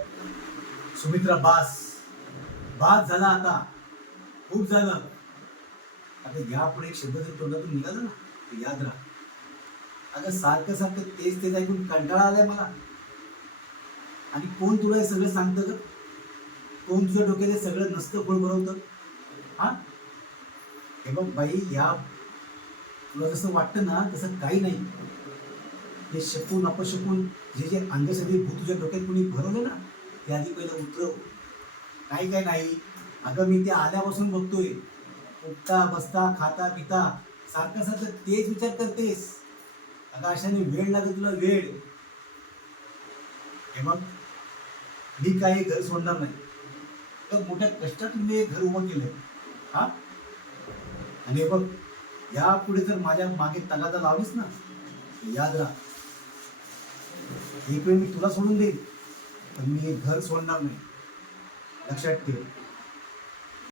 सुमित्रा बास बास झाला आता. खूप झालं. आता यापुढे एक शब्द जर तोंडातून निघाला ना तर याद राहा. अगं सारखं सारखं तेच तेच ऐकून कंटाळा आलाय मला. आणि कोण तुला हे सगळं सांगतं ग? कोण तुझ्या डोक्यात हे सगळं नसतं फळ भरवतं? हा, हे बघ बाई, या तुला जसं वाटतं ना तसं काही नाही. हे शकून अपशकून जे जे अंधश्रद्धे भूत तुझ्या डोक्यात कोणी भरवलं ना ते आधी पहिलं उतरव. काही काय नाही. अगं मी ते आल्यापासून बघतोय. उठता बसता खाता पिता सारखं सारखं तेच विचार करतेस. अगं अशाने वेळ लागेल तुला, वेळ. हे बघ, मी काही घर सोडणार नाही. तर मोठ्या कष्टातून मी हे घर उभं केलंय. हा, आणि हे बघ, यापुढे जर माझ्या मागे तगादा लावलीस ना तर याद राहा, एक वेळ मी तुला सोडून देईन पण मी हे घर सोडणार नाही. लक्षात ठेव.